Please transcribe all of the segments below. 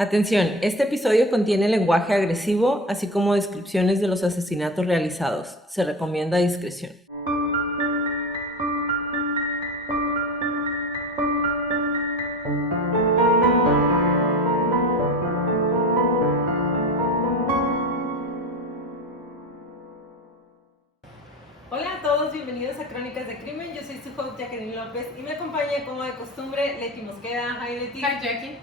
Atención, este episodio contiene lenguaje agresivo, así como descripciones de los asesinatos realizados. Se recomienda discreción. Hola a todos, bienvenidos a Crónicas de Crimen. Yo soy su host Jacqueline López y me acompaña como de costumbre Leti Mosqueda. Hi Leti. Hi Jackie.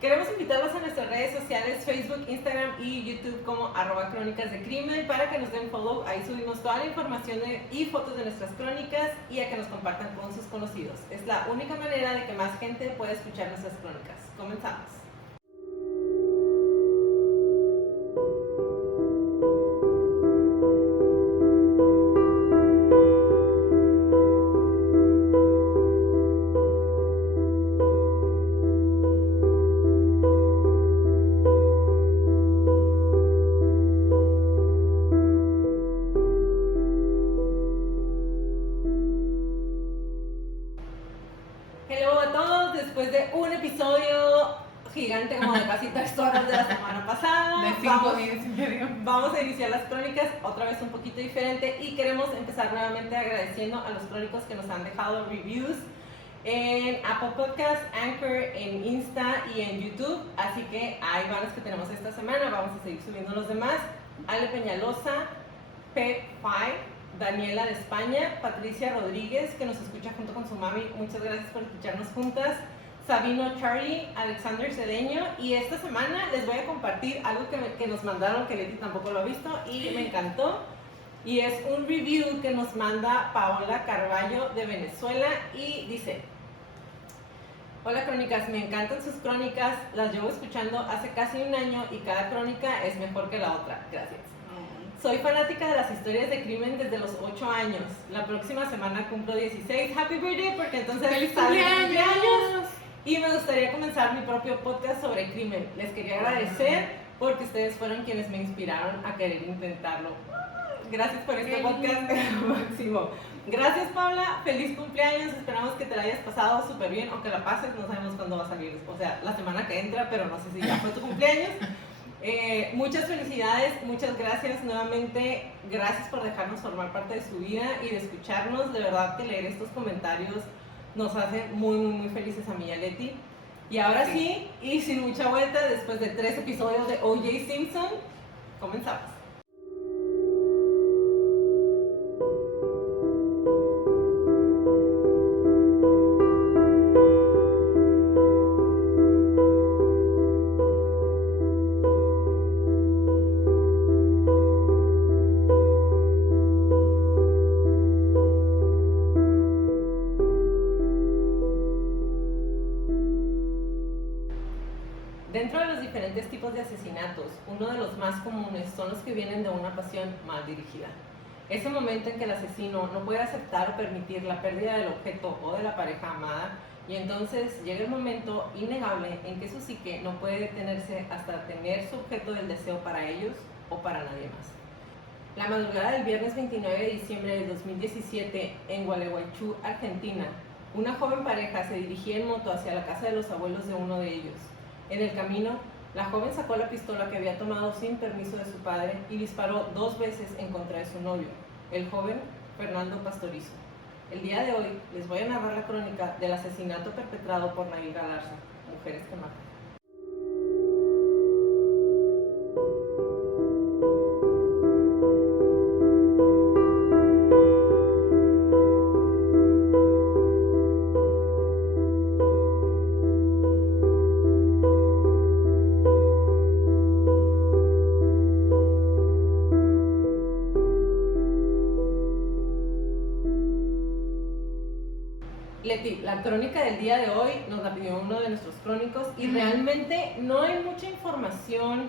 Queremos invitarlos a nuestras redes sociales, Facebook, Instagram y YouTube como @Crónicas de Crimen para que nos den follow. Ahí subimos toda la información y fotos de nuestras crónicas y a que nos compartan con sus conocidos. Es la única manera de que más gente pueda escuchar nuestras crónicas. Comenzamos. Hello a todos, después de un episodio gigante como de casi 3 horas de la semana pasada, De 5 días y medio. Vamos a iniciar las crónicas otra vez un poquito diferente y queremos empezar nuevamente agradeciendo a los crónicos que nos han dejado reviews en Apple Podcasts, Anchor, en Insta y en YouTube. Así que hay varios que tenemos esta semana, vamos a seguir subiendo los demás. Ale Peñalosa, P5, Daniela de España, Patricia Rodríguez, que nos escucha junto con su mami, muchas gracias por escucharnos juntas, Sabino Charlie, Alexander Cedeño, y esta semana les voy a compartir algo que nos mandaron, que Leti tampoco lo ha visto, y me encantó, y es un review que nos manda Paola Carballo de Venezuela, y dice: hola Crónicas, me encantan sus crónicas, las llevo escuchando hace casi un año y cada crónica es mejor que la otra, gracias. Soy fanática de las historias de crimen desde los 8 años. La próxima semana cumplo 16. Happy birthday, porque entonces ¡Feliz sale mi cumpleaños! Y me gustaría comenzar mi propio podcast sobre crimen. Les quería agradecer porque ustedes fueron quienes me inspiraron a querer intentarlo. Gracias por este podcast máximo. Gracias Paula, feliz cumpleaños. Esperamos que te la hayas pasado súper bien o que la pases. No sabemos cuándo va a salir, o sea, la semana que entra, pero no sé si ya fue tu cumpleaños. Muchas felicidades, muchas gracias nuevamente, gracias por dejarnos formar parte de su vida y de escucharnos. De verdad que leer estos comentarios nos hace muy felices a mí y a Leti. Y ahora sí, y sin mucha vuelta, después de 3 episodios de O.J. Simpson, comenzamos. Dentro de los diferentes tipos de asesinatos, uno de los más comunes son los que vienen de una pasión mal dirigida. Ese momento en que el asesino no puede aceptar o permitir la pérdida del objeto o de la pareja amada, y entonces llega el momento innegable en que su psique no puede detenerse hasta tener su objeto del deseo para ellos o para nadie más. La madrugada del viernes 29 de diciembre de 2017, en Gualeguaychú, Argentina, una joven pareja se dirigía en moto hacia la casa de los abuelos de uno de ellos. En el camino, la joven sacó la pistola que había tomado sin permiso de su padre y disparó 2 veces en contra de su novio, el joven Fernando Pastorizo. El día de hoy les voy a narrar la crónica del asesinato perpetrado por Nail Galarza, Mujeres que Matan. Leti, la crónica del día de hoy nos la pidió uno de nuestros crónicos y realmente no hay mucha información,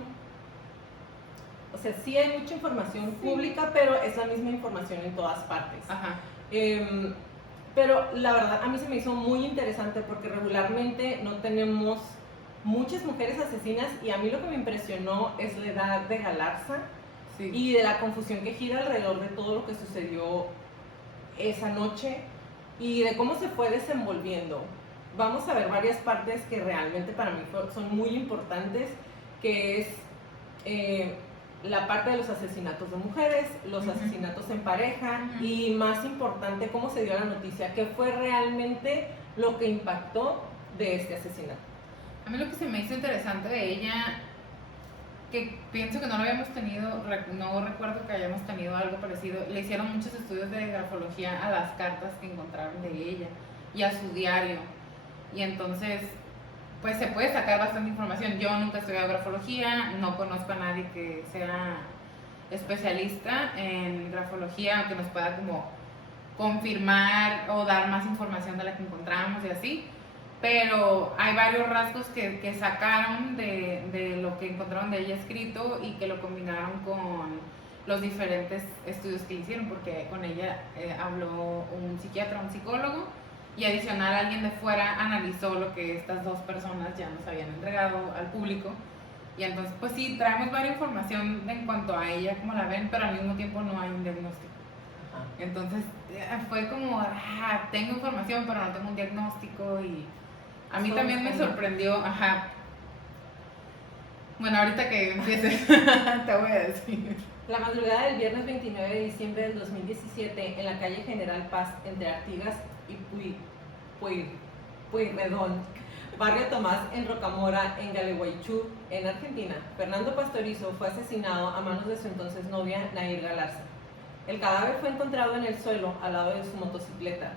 o sea, sí hay mucha información pública, pero es la misma información en todas partes. Ajá. Pero la verdad a mí se me hizo muy interesante porque regularmente no tenemos muchas mujeres asesinas y a mí lo que me impresionó es la edad de Galarza y de la confusión que gira alrededor de todo lo que sucedió esa noche y de cómo se fue desenvolviendo. vamos a ver varias partes que realmente para mí son muy importantes, que es la parte de los asesinatos de mujeres, los asesinatos en pareja y más importante, cómo se dio la noticia, qué fue realmente lo que impactó de este asesinato. A mí lo que se me hizo interesante de ella, que pienso que no lo habíamos tenido, no recuerdo que hayamos tenido algo parecido, le hicieron muchos estudios de grafología a las cartas que encontraron de ella y a su diario. Y entonces, pues se puede sacar bastante información. Yo nunca he estudiado grafología, no conozco a nadie que sea especialista en grafología, aunque nos pueda como confirmar o dar más información de la que encontramos y así. Pero hay varios rasgos que sacaron de lo que encontraron de ella escrito y que lo combinaron con los diferentes estudios que hicieron, porque con ella habló un psiquiatra, un psicólogo, y adicional alguien de fuera analizó lo que estas dos personas ya nos habían entregado al público. Y entonces, pues sí, traemos varias información en cuanto a ella, cómo la ven, pero al mismo tiempo no hay un diagnóstico. Entonces fue como, tengo información, pero no tengo un diagnóstico. Y a mí también me sorprendió, Bueno, ahorita que empieces, te voy a decir. La madrugada del viernes 29 de diciembre del 2017, en la calle General Paz, entre Artigas y Pueyrredón, barrio Tomás, en Rocamora, en Gualeguaychú, en Argentina, Fernando Pastorizo fue asesinado a manos de su entonces novia, Nair Galarza. El cadáver fue encontrado en el suelo, al lado de su motocicleta.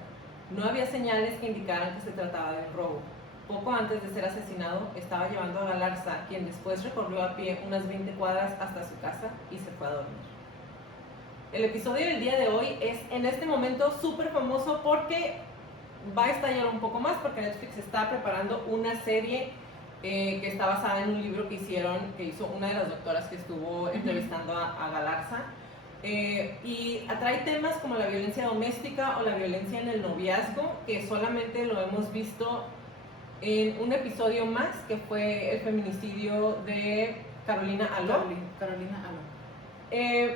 No había señales que indicaran que se trataba de un robo. Poco antes de ser asesinado, estaba llevando a Galarza, quien después recorrió a pie unas 20 cuadras hasta su casa y se fue a dormir. El episodio del día de hoy es en este momento súper famoso porque va a estallar un poco más, porque Netflix está preparando una serie que está basada en un libro que hizo una de las doctoras que estuvo entrevistando a Galarza. Y atrae temas como la violencia doméstica o la violencia en el noviazgo, que solamente lo hemos visto en un episodio más, que fue el feminicidio de Carolina Aló.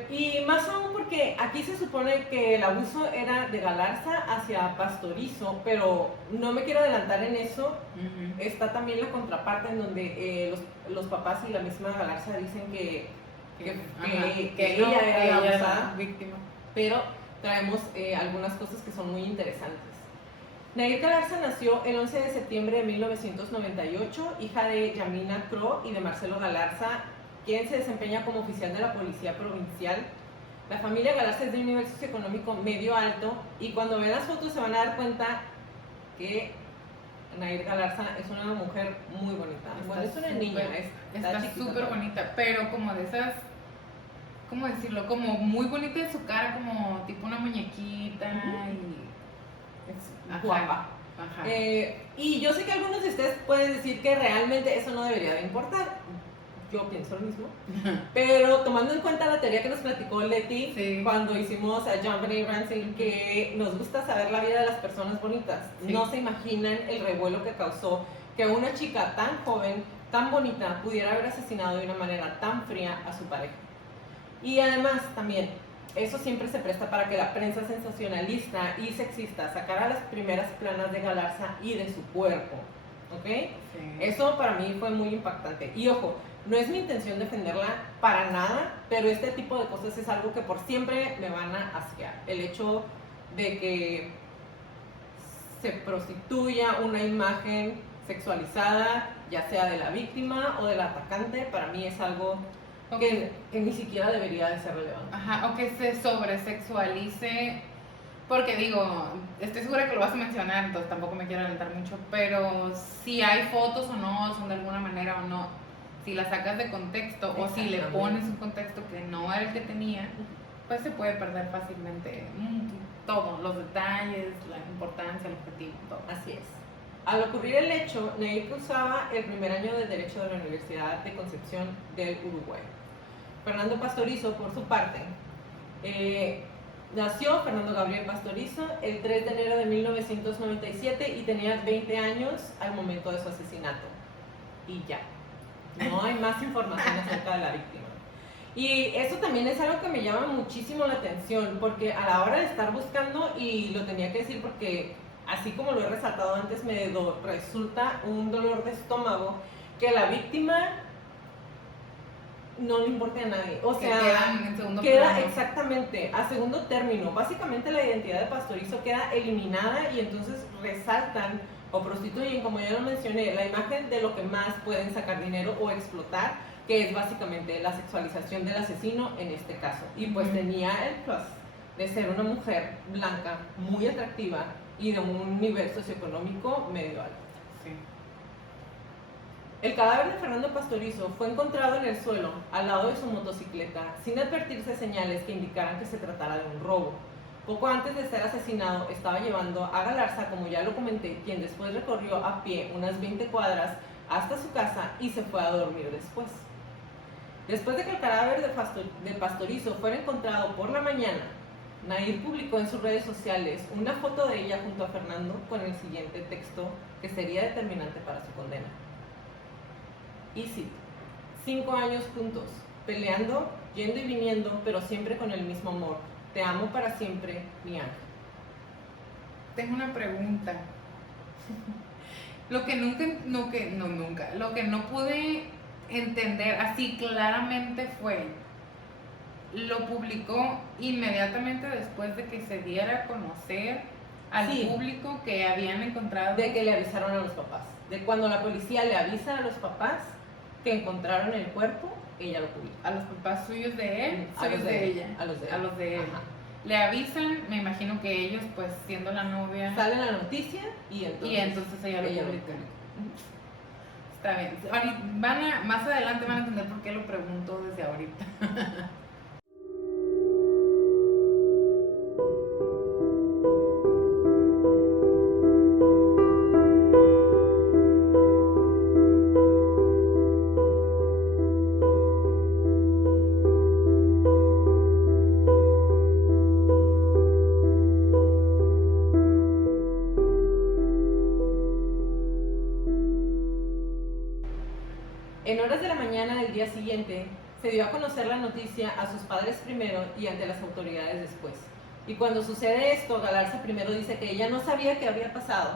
Y más aún porque aquí se supone que el abuso era de Galarza hacia Pastorizo, pero no me quiero adelantar en eso. Está también la contraparte en donde los papás y la misma Galarza dicen que ella era la abusada, víctima. pero traemos algunas cosas que son muy interesantes. Nair Galarza nació el 11 de septiembre de 1998, hija de Yamina Cro y de Marcelo Galarza, quien se desempeña como oficial de la Policía Provincial. La familia Galarza es de un nivel socioeconómico medio alto, y cuando ven las fotos se van a dar cuenta que Nair Galarza es una mujer muy bonita. Bueno, es una niña, está súper bonita, pero como de esas, ¿cómo decirlo? Como muy bonita de su cara, como tipo una muñequita y es guapa. Y yo sé que algunos de ustedes pueden decir que realmente eso no debería de importar. Yo pienso lo mismo. Pero tomando en cuenta la teoría que nos platicó Leti cuando hicimos a John Benet Ramsey, que nos gusta saber la vida de las personas bonitas, no se imaginan el revuelo que causó que una chica tan joven, tan bonita, pudiera haber asesinado de una manera tan fría a su pareja. Y además también, eso siempre se presta para que la prensa sensacionalista y sexista sacara las primeras planas de Galarza y de su cuerpo, ¿ok? Eso para mí fue muy impactante. Y ojo, no es mi intención defenderla para nada, pero este tipo de cosas es algo que por siempre me van a asquear. El hecho de que se prostituya una imagen sexualizada, ya sea de la víctima o del atacante, para mí es algo que ni siquiera debería de ser relevante. O que se sobresexualice, porque digo, estoy segura que lo vas a mencionar, entonces tampoco me quiero adelantar mucho, pero si hay fotos o no, son de alguna manera o no, si la sacas de contexto o si le pones un contexto que no era el que tenía, pues se puede perder fácilmente todo, los detalles, la importancia, el objetivo, todo. Así es. Al ocurrir el hecho, Nair cursaba el primer año de Derecho de la Universidad de Concepción del Uruguay. Fernando Pastorizo, por su parte, nació Fernando Gabriel Pastorizo el 3 de enero de 1997 y tenía 20 años al momento de su asesinato. Y ya, no hay más información acerca de la víctima. Y eso también es algo que me llama muchísimo la atención, porque a la hora de estar buscando, y lo tenía que decir porque así como lo he resaltado antes, resulta un dolor de estómago que la víctima no le importa a nadie. O sea, quedan en segundo queda plano. exactamente a segundo término. Básicamente la identidad de Pastorizo queda eliminada y entonces resaltan o prostituyen, como ya lo mencioné, la imagen de lo que más pueden sacar dinero o explotar, que es básicamente la sexualización del asesino en este caso. Y pues tenía el plus de ser una mujer blanca, muy atractiva y de un nivel socioeconómico medio alto. Sí. El cadáver de Fernando Pastorizo fue encontrado en el suelo, al lado de su motocicleta, sin advertirse señales que indicaran que se tratara de un robo. Poco antes de ser asesinado, estaba llevando a Galarza, como ya lo comenté, quien después recorrió a pie unas 20 cuadras hasta su casa y se fue a dormir después. Después de que el cadáver de Pastorizo fuera encontrado por la mañana, Nair publicó en sus redes sociales una foto de ella junto a Fernando con el siguiente texto que sería determinante para su condena. Y cito: 5 años juntos, peleando, yendo y viniendo, pero siempre con el mismo amor. Te amo para siempre, mi ángel. Tengo una pregunta. Lo que no pude entender así claramente fue, lo publicó inmediatamente después de que se diera a conocer al público que habían encontrado. De que le avisaron a los papás. De cuando la policía le avisa a los papás que encontraron el cuerpo, ella lo publica. A los papás suyos de él, a los de ella. A los de él. Ajá. Le avisan, me imagino que ellos, pues siendo la novia, sale la noticia y entonces ella lo publica. Está bien. Más adelante van a entender por qué lo pregunto desde ahorita. En horas de la mañana del día siguiente, se dio a conocer la noticia a sus padres primero y ante las autoridades después. Y cuando sucede esto, Galarza primero dice que ella no sabía qué había pasado,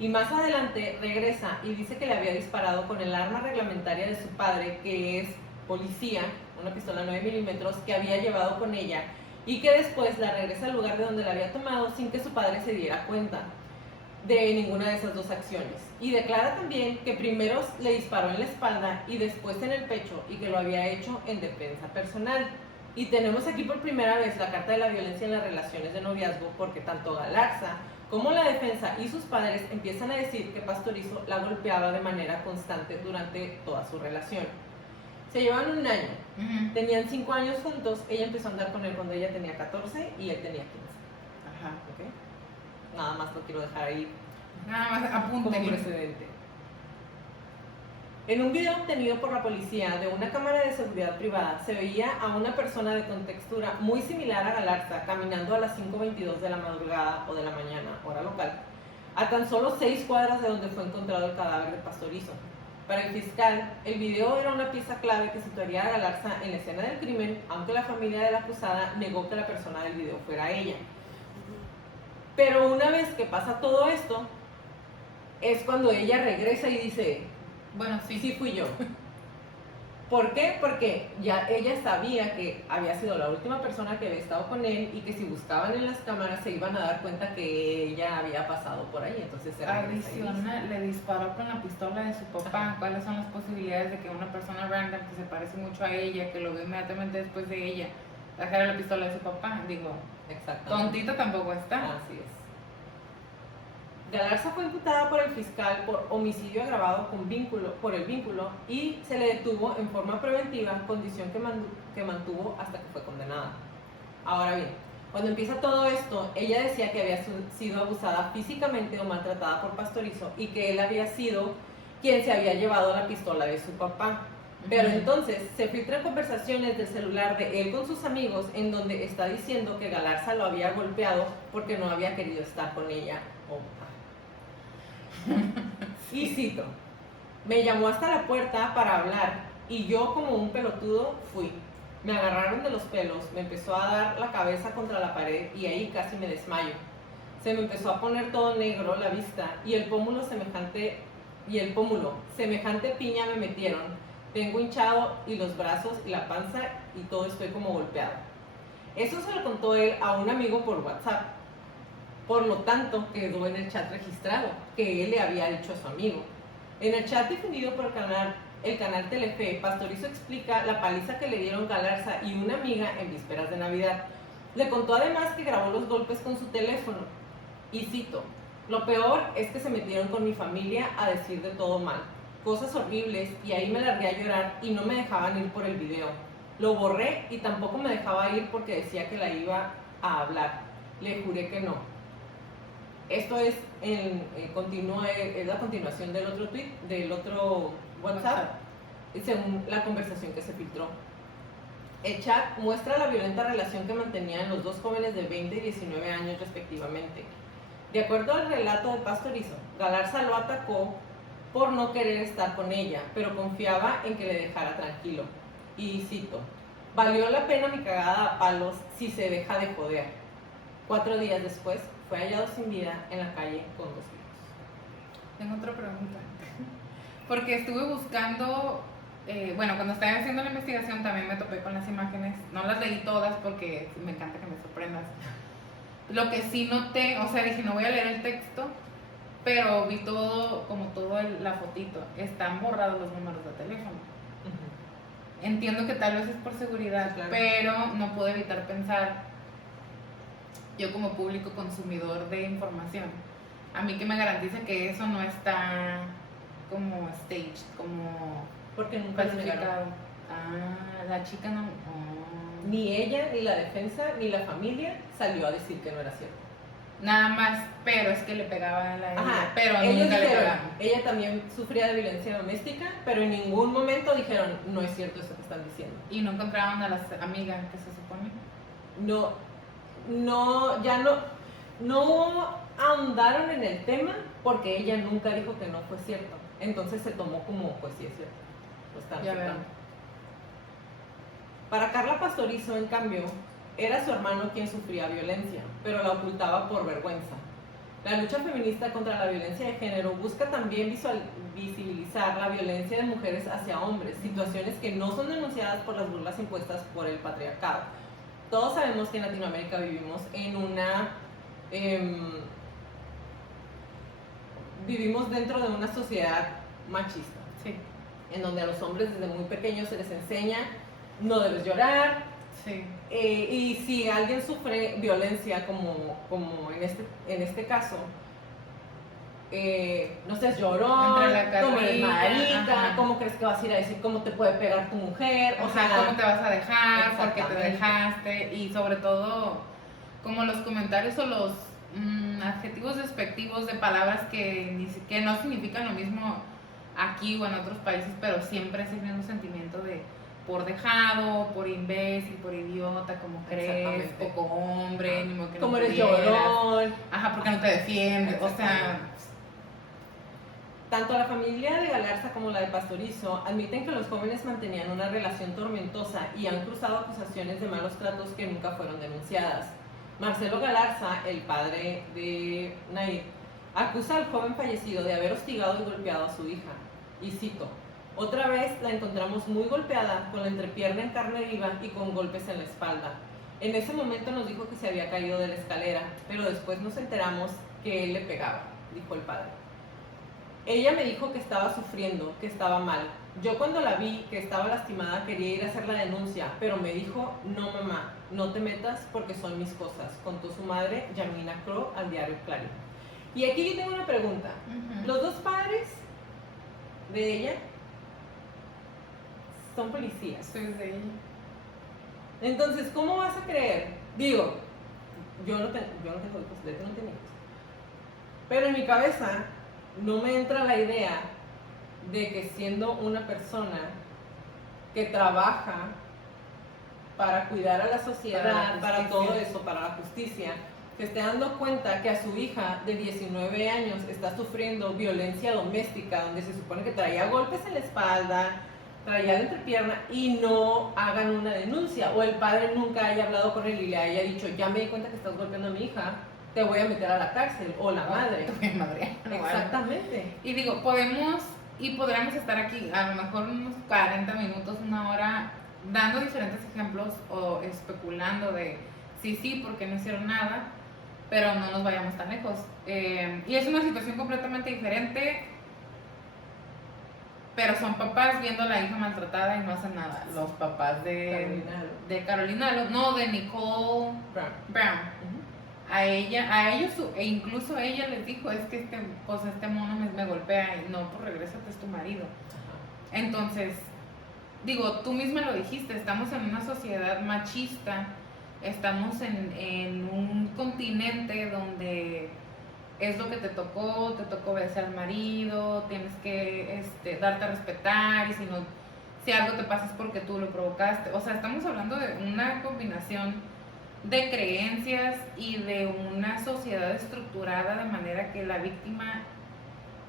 y más adelante regresa y dice que le había disparado con el arma reglamentaria de su padre, que es policía, una pistola 9 milímetros que había llevado con ella, y que después la regresa al lugar de donde la había tomado sin que su padre se diera cuenta de ninguna de esas dos acciones. Y declara también que primero le disparó en la espalda y después en el pecho, y que lo había hecho en defensa personal. Y tenemos aquí por primera vez la carta de la violencia en las relaciones de noviazgo, porque tanto Galarza como la defensa y sus padres empiezan a decir que Pastorizo la golpeaba de manera constante durante toda su relación. Se llevan un año, tenían 5 años juntos, ella empezó a andar con él cuando ella tenía 14 y él tenía 15. Ajá. ¿Okay? Nada más lo quiero dejar ahí. Nada más Como apúntenlo. precedente. En un video obtenido por la policía de una cámara de seguridad privada, se veía a una persona de contextura muy similar a Galarza caminando a las 5:22 de la madrugada o de la mañana, hora local, a tan solo 6 cuadras de donde fue encontrado el cadáver de Pastorizo. Para el fiscal, el video era una pieza clave que situaría a Galarza en la escena del crimen, aunque la familia de la acusada negó que la persona del video fuera ella. Pero una vez que pasa todo esto, es cuando ella regresa y dice: bueno, sí fui yo. ¿Por qué? Porque ya ella sabía que había sido la última persona que había estado con él y que si buscaban en las cámaras se iban a dar cuenta que ella había pasado por ahí. Entonces adiciona, le disparó con la pistola de su papá. Ajá. ¿Cuáles son las posibilidades de que una persona random que se parece mucho a ella, que lo ve inmediatamente después de ella, sacara la pistola de su papá? Digo, tontita tampoco está. Así es. Galarza fue imputada por el fiscal por homicidio agravado por el vínculo y se le detuvo en forma preventiva, condición que mantuvo hasta que fue condenada. Ahora bien, cuando empieza todo esto, ella decía que había sido abusada físicamente o maltratada por Pastorizo y que él había sido quien se había llevado la pistola de su papá. Pero entonces se filtran conversaciones del celular de él con sus amigos en donde está diciendo que Galarza lo había golpeado porque no había querido estar con ella. Y cito: me llamó hasta la puerta para hablar y yo como un pelotudo fui. Me agarraron de los pelos, me empezó a dar la cabeza contra la pared y ahí casi me desmayo. Se me empezó a poner todo negro la vista y el pómulo semejante piña me metieron. Tengo hinchado y los brazos y la panza y todo estoy como golpeado. Eso se lo contó él a un amigo por WhatsApp. Por lo tanto, quedó en el chat registrado que él le había dicho a su amigo. En el chat difundido por el canal Telefe, Pastorizo explica la paliza que le dieron Galarza y una amiga en vísperas de Navidad. Le contó además que grabó los golpes con su teléfono. Y cito, lo peor es que se metieron con mi familia a decir de todo mal, cosas horribles, y ahí me largué a llorar y no me dejaban ir por el video. Lo borré y tampoco me dejaba ir porque decía que la iba a hablar. Le juré que no. Esto es la continuación del otro tweet, del otro WhatsApp, según la conversación que se filtró. El chat muestra la violenta relación que mantenían los dos jóvenes de 20 y 19 años respectivamente. De acuerdo al relato de Pastorizo, Galarza lo atacó por no querer estar con ella, pero confiaba en que le dejara tranquilo. Y cito, valió la pena mi cagada a palos si se deja de joder. 4 días después, fue hallado sin vida en la calle con 2 hijos. Tengo otra pregunta. Porque estuve buscando, cuando estaba haciendo la investigación también me topé con las imágenes. No las leí todas porque me encanta que me sorprendas. Lo que sí noté, o sea, dije, no voy a leer el texto, pero vi todo, la fotito. Están borrados los números de teléfono. Entiendo que tal vez es por seguridad, claro, pero no puedo evitar pensar, yo como público consumidor de información, a mí que me garantiza que eso no está como staged, como porque nunca lo falsificado. La chica no... Ni ella, ni la defensa, ni la familia salió a decir que no era cierto. Nada más, pero es que le pegaba a la Ajá, pero ellos nunca le dijeron, pegaban. ella también sufría de violencia doméstica, pero en ningún momento dijeron, no es cierto eso que están diciendo. ¿Y no encontraban a las amigas que se supone? No ahondaron en el tema porque ella nunca dijo que no fue cierto. Entonces se tomó como, pues sí es cierto. Pues está cierto. Para Carla Pastorizo, en cambio, era su hermano quien sufría violencia, pero la ocultaba por vergüenza. La lucha feminista contra la violencia de género busca también visibilizar la violencia de mujeres hacia hombres, situaciones que no son denunciadas por las burlas impuestas por el patriarcado. Todos sabemos que en Latinoamérica vivimos en vivimos dentro de una sociedad machista, sí, en donde a los hombres desde muy pequeños se les enseña no debes llorar, sí. Y si alguien sufre violencia como en este caso, no seas llorón, como eres marica, cómo crees que vas a ir a decir cómo te puede pegar tu mujer, o sea, cómo te vas a dejar, porque te dejaste, y sobre todo como los comentarios o los adjetivos despectivos de palabras que no significan lo mismo aquí o en otros países, pero siempre es el mismo sentimiento de por dejado, por imbécil, por idiota, como crees, poco hombre, ni modo que no como eres llorón, porque no te defiendes, o sea. Tanto la familia de Galarza como la de Pastorizo admiten que los jóvenes mantenían una relación tormentosa y han cruzado acusaciones de malos tratos que nunca fueron denunciadas. Marcelo Galarza, el padre de Nair, acusa al joven fallecido de haber hostigado y golpeado a su hija. Y cito, otra vez la encontramos muy golpeada, con la entrepierna en carne viva y con golpes en la espalda. En ese momento nos dijo que se había caído de la escalera, pero después nos enteramos que él le pegaba, dijo el padre. Ella me dijo que estaba sufriendo, que estaba mal. Yo cuando la vi, que estaba lastimada, quería ir a hacer la denuncia, pero me dijo, no mamá, no te metas porque son mis cosas, contó su madre, Yamina Crow, al diario Clarín. Y aquí yo tengo una pregunta. Los dos padres de ella son policías. Sí, de ella. Entonces, ¿cómo vas a creer? Digo, yo no tengo hijos, de hecho no tengo hijos. Pero en mi cabeza no me entra la idea de que siendo una persona que trabaja para cuidar a la sociedad, para todo eso, para la justicia, se esté dando cuenta que a su hija de 19 años está sufriendo violencia doméstica, donde se supone que traía golpes en la espalda, traía la entrepierna, y no hagan una denuncia, o el padre nunca haya hablado con él y le haya dicho, ya me di cuenta que estás golpeando a mi hija, te voy a meter a la cárcel, o la madre. Te voy a madrear. Exactamente. Y digo, podríamos estar aquí a lo mejor unos 40 minutos, una hora, dando diferentes ejemplos o especulando de sí, porque no hicieron nada, pero no nos vayamos tan lejos. Y es una situación completamente diferente, pero son papás viendo a la hija maltratada y no hacen nada. Los papás de Carolina, no, de Nicole Brown. A ellos, e incluso ella les dijo, es que este mono me golpea, y no, pues regrésate, es tu marido. Entonces, digo, tú misma lo dijiste, estamos en una sociedad machista, estamos en un continente donde es lo que te tocó obedecer al marido, tienes que darte a respetar, y si algo te pasa es porque tú lo provocaste. O sea, estamos hablando de una combinación de creencias y de una sociedad estructurada de manera que la víctima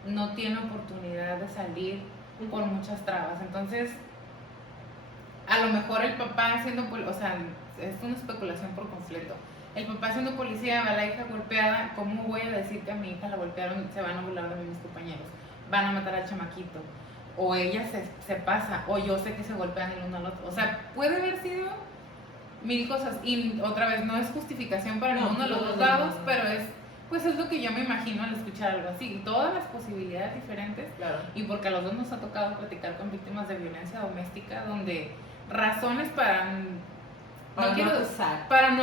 no tiene oportunidad de salir por muchas trabas. Entonces, a lo mejor el papá siendo o sea, es una especulación por completo. El papá siendo policía, va a la hija golpeada, ¿cómo voy a decir que a mi hija la golpearon, se van a burlar de mis compañeros? Van a matar al chamaquito. O ella se pasa, o yo sé que se golpean el uno al otro. O sea, puede haber sido mil cosas. Y otra vez, no es justificación para ninguno de los dos lados, pero es lo que yo me imagino al escuchar algo así. Todas las posibilidades diferentes. Claro. Y porque a los dos nos ha tocado platicar con víctimas de violencia doméstica, donde razones para no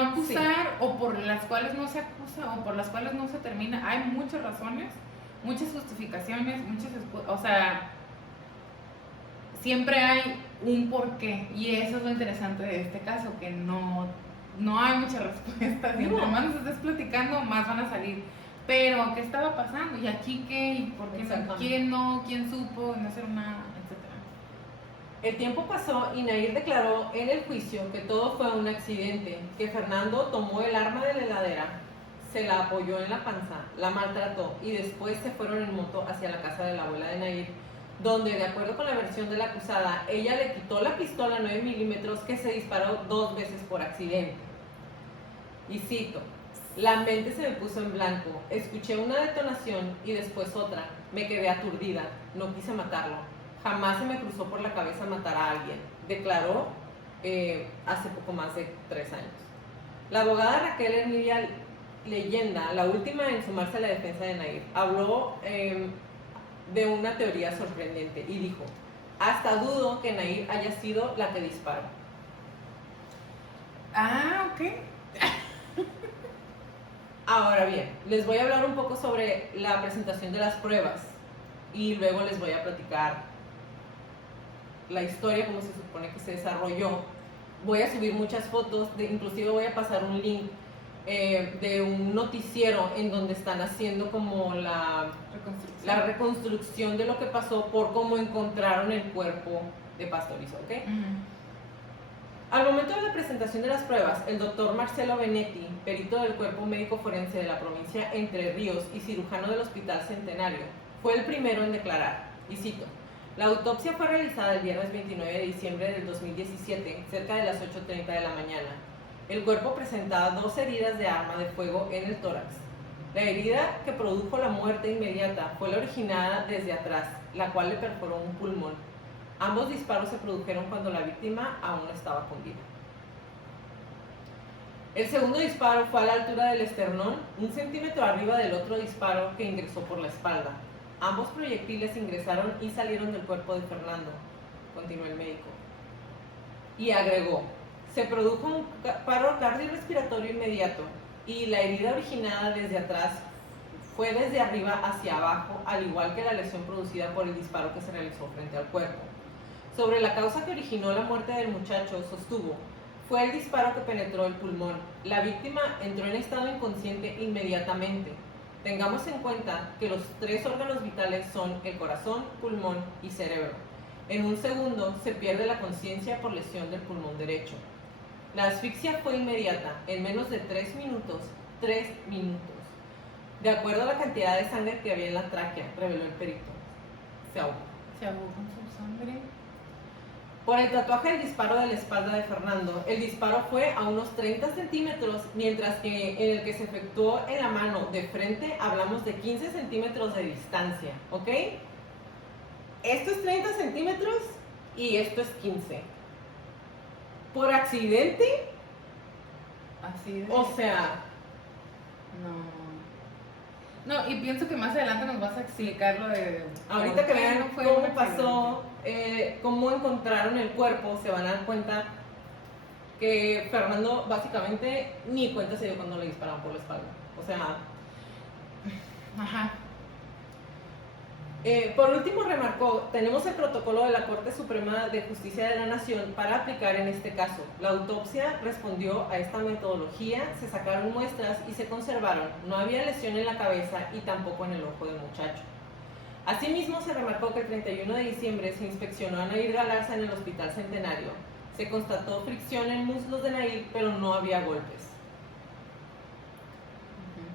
acusar, sí, o por las cuales no se acusa, o por las cuales no se termina. Hay muchas razones, muchas justificaciones, o sea, siempre hay un porqué, y eso es lo interesante de este caso, que no hay muchas respuestas, y entre más nos estés platicando, más van a salir. Pero, ¿qué estaba pasando? ¿Y aquí qué? ¿Y por qué no? ¿Quién no? ¿Quién supo? No hacer nada, etcétera. El tiempo pasó y Nahir declaró en el juicio que todo fue un accidente, que Fernando tomó el arma de la heladera, se la apoyó en la panza, la maltrató y después se fueron en moto hacia la casa de la abuela de Nahir, donde, de acuerdo con la versión de la acusada, ella le quitó la pistola 9 milímetros que se disparó 2 veces por accidente. Y cito: la mente se me puso en blanco, escuché una detonación y después otra, me quedé aturdida, no quise matarlo. Jamás se me cruzó por la cabeza matar a alguien, declaró hace poco más de 3 años. La abogada Raquel Hermidia Leyenda, la última en sumarse a la defensa de Nahir, habló de una teoría sorprendente y dijo: hasta dudo que Nahir haya sido la que disparó. Ah, ok. Ahora bien, les voy a hablar un poco sobre la presentación de las pruebas y luego les voy a platicar la historia, como se supone que se desarrolló. Voy a subir muchas fotos, inclusive voy a pasar un link de un noticiero en donde están haciendo como la reconstrucción de lo que pasó por cómo encontraron el cuerpo de Pastoriza, ¿ok? Al momento de la presentación de las pruebas, el doctor Marcelo Benetti, perito del Cuerpo Médico Forense de la provincia Entre Ríos y cirujano del Hospital Centenario, fue el primero en declarar, y cito: la autopsia fue realizada el viernes 29 de diciembre del 2017, cerca de las 8:30 de la mañana. El cuerpo presentaba 2 heridas de arma de fuego en el tórax. La herida que produjo la muerte inmediata fue la originada desde atrás, la cual le perforó un pulmón. Ambos disparos se produjeron cuando la víctima aún estaba con vida. El segundo disparo fue a la altura del esternón, 1 centímetro arriba del otro disparo que ingresó por la espalda. Ambos proyectiles ingresaron y salieron del cuerpo de Fernando, continuó el médico. Y agregó: se produjo un paro cardiorrespiratorio inmediato y la herida originada desde atrás fue desde arriba hacia abajo, al igual que la lesión producida por el disparo que se realizó frente al cuerpo. Sobre la causa que originó la muerte del muchacho, sostuvo: fue el disparo que penetró el pulmón. La víctima entró en estado inconsciente inmediatamente. Tengamos en cuenta que los 3 órganos vitales son el corazón, pulmón y cerebro. En un segundo se pierde la conciencia por lesión del pulmón derecho. La asfixia fue inmediata, en menos de 3 minutos. 3 minutos. De acuerdo a la cantidad de sangre que había en la tráquea, reveló el perito. Se ahogó. Se ahogó con su sangre. Por el tatuaje del disparo de la espalda de Fernando, el disparo fue a unos 30 centímetros, mientras que en el que se efectuó en la mano de frente hablamos de 15 centímetros de distancia, ¿ok? Esto es 30 centímetros y esto es 15. Por accidente, Así de... o sea, No, y pienso que más adelante nos vas a explicar lo de... ahorita que por qué vean no fue cómo un pasó, cómo encontraron el cuerpo, se van a dar cuenta que Fernando básicamente ni cuenta se dio cuando le dispararon por la espalda. O sea, Ajá. Por último, remarcó, tenemos el protocolo de la Corte Suprema de Justicia de la Nación para aplicar en este caso. La autopsia respondió a esta metodología, se sacaron muestras y se conservaron. No había lesión en la cabeza y tampoco en el ojo del muchacho. Asimismo, se remarcó que el 31 de diciembre se inspeccionó a Nair Galarza en el Hospital Centenario. Se constató fricción en muslos de Nair, pero no había golpes.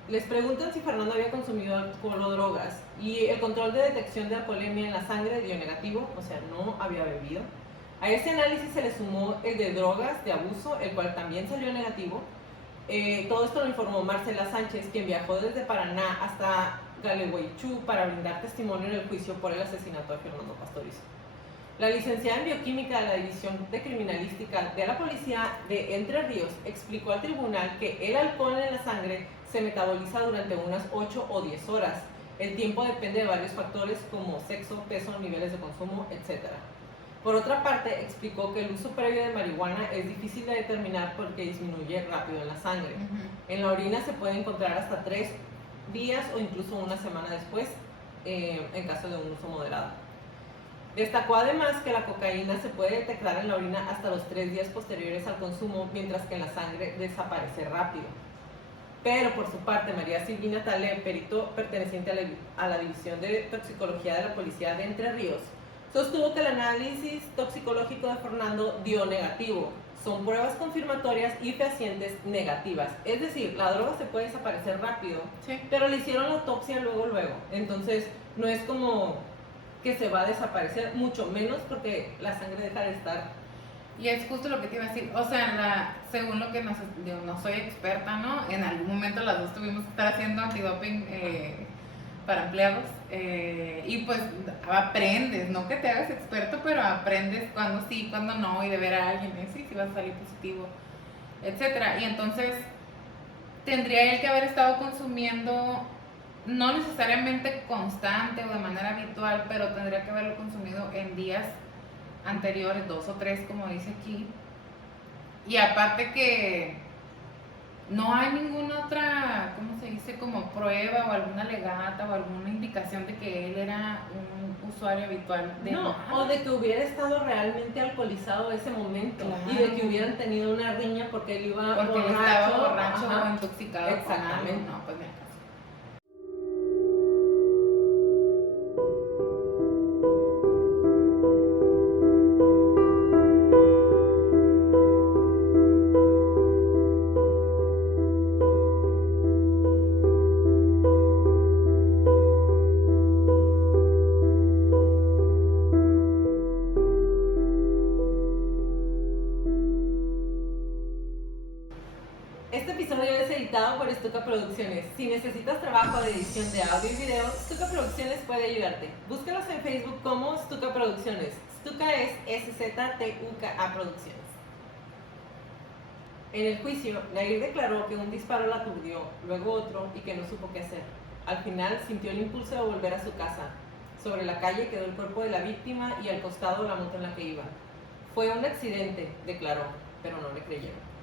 Les preguntan si Fernando había consumido alcohol o drogas y el control de detección de alcoholemia en la sangre dio negativo, o sea, no había bebido. A ese análisis se le sumó el de drogas de abuso, el cual también salió negativo. Todo esto lo informó Marcela Sánchez, quien viajó desde Paraná hasta Gualeguaychú para brindar testimonio en el juicio por el asesinato de Fernando Pastorizo. La licenciada en bioquímica de la División de Criminalística de la Policía de Entre Ríos explicó al tribunal que el alcohol en la sangre se metaboliza durante unas 8 o 10 horas. El tiempo depende de varios factores como sexo, peso, niveles de consumo, etc. Por otra parte, explicó que el uso previo de marihuana es difícil de determinar porque disminuye rápido en la sangre. En la orina se puede encontrar hasta 3 días o incluso una semana después, en caso de un uso moderado. Destacó además que la cocaína se puede detectar en la orina hasta los 3 días posteriores al consumo, mientras que en la sangre desaparece rápido. Pero por su parte, María Silvina Talé, perito perteneciente a la División de Toxicología de la Policía de Entre Ríos, sostuvo que el análisis toxicológico de Fernando dio negativo. Son pruebas confirmatorias y fehacientes negativas. Es decir, la droga se puede desaparecer rápido, Sí. pero le hicieron la autopsia luego. Entonces, no es como que se va a desaparecer, mucho menos porque la sangre deja de estar. Y es justo lo que te iba a decir, o sea, según lo que yo no soy experta, ¿no? En algún momento las dos tuvimos que estar haciendo antidoping para empleados y pues aprendes, no que te hagas experto, pero aprendes cuando sí, cuando no, y de ver a alguien, sí, si vas a salir positivo, etcétera. Y entonces tendría él que haber estado consumiendo, no necesariamente constante o de manera habitual, pero tendría que haberlo consumido en días anteriores, 2 o 3 como dice aquí. Y aparte que no hay ninguna otra, ¿cómo se dice? Como prueba o alguna legata o alguna indicación de que él era un usuario habitual de No, nada. o de que hubiera estado realmente alcoholizado ese momento. Claro. Y de que hubieran tenido una riña porque él iba porque él borracho. estaba borracho Ajá. o intoxicado. Exactamente. Con algo. No, pues ni al caso. Este episodio es editado por Stuka Producciones. Si necesitas trabajo de edición de audio y video, Stuka Producciones puede ayudarte. Búscalos en Facebook como Stuka Producciones. Stuka es SZTUKA Producciones. En el juicio, Nair declaró que un disparo la aturdió, luego otro y que no supo qué hacer. Al final sintió el impulso de volver a su casa. Sobre la calle quedó el cuerpo de la víctima y al costado la moto en la que iba. Fue un accidente, declaró, pero no le creyeron.